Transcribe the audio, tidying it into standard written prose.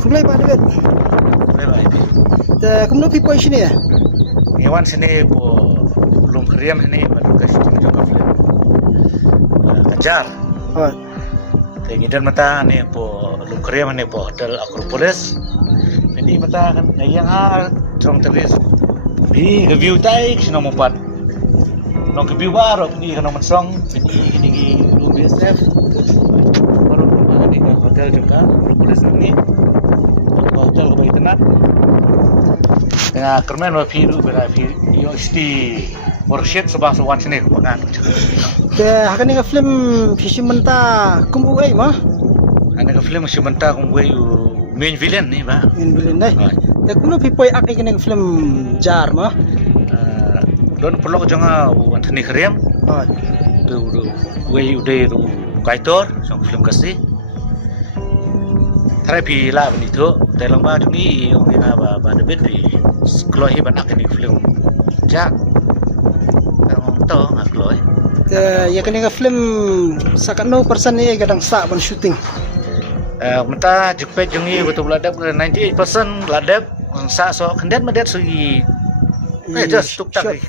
kumlay ba David? Baik. Te kumno pipoy sini ya? Ngewan sini po belum kriam ini baru kasih tunjuk kafle. Kejar. Oh. Te gidan mata ni po belum kriam ini po hotel Acropolis. Ini mata kan yang trong teris. Di review tai sino mopat. No review baru ni kan nomor song ini belum BSF. Baru ni hotel juga Acropolis ini. Hotel ke Baitenat. Ya, kermen wa firu bera fi yo isti worship sebah sawan sini kebangan. Te hakani ka film fishing menta kumu ai ma? Ana ka film si menta kung gue main villain ni ba. In bilin dai. Te kumno pipoy ak ikani film jar ma? Don perlu jangan wantani kriam. Oh. Tu gue udah ru kaitor sang film kasih. Terapi lah begitu. Dalam baca ni yang kita baca beri kalau hebat nak ni film jak. Orang tahu nak kalau. Te yakani ka film sakano person ni kadang sa ban shooting. Mentah jepet jungi betul ladap 98% ladap sa so kendet medet sugi. Just tuk tak.